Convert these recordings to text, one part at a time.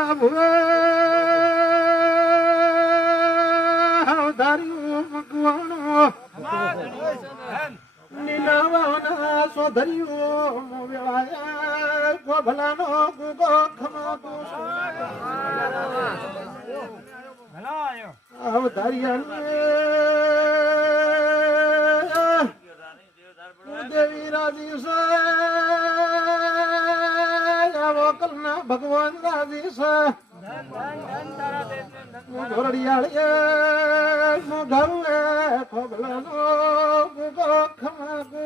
રૂડા ભુવા ધાર્યું મકવાણો નીનાવાના સોધર્યું વેળાયા ગોભલાનો ગુગો ખમાતો દેવી રાજી છે કલના ભગવાન રાજી છે ઘોરડિયાળીએ ઘરુએ ખોબલાનો ગુગો ખમાતો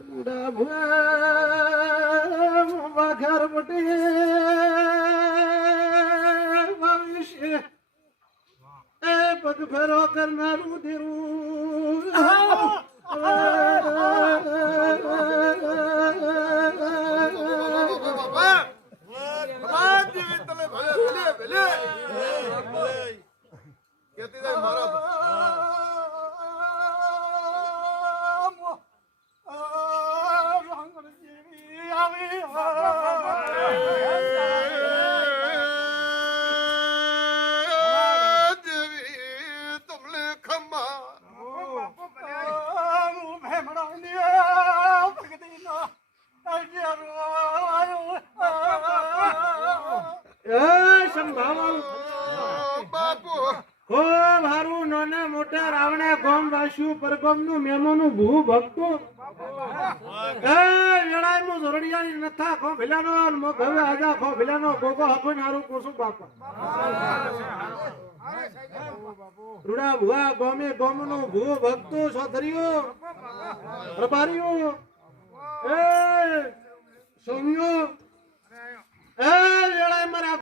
રૂડા ભુવા ઘર બટી એ પગ ફેરો કરનારું ધીરું પરગમનું મેમોનું ભૂ ભક્તો એ વેળાયનું ઝરડિયાની નથા ખો ભિલાનો મો હવે આજા ખો ભિલાનો ગોગો હકો નારું કોસુ બાપા રૂડા ભુવા ગોમે ગોમનું ભૂ ભક્તો સોધરીઓ રબારીઓ એ સોમિયો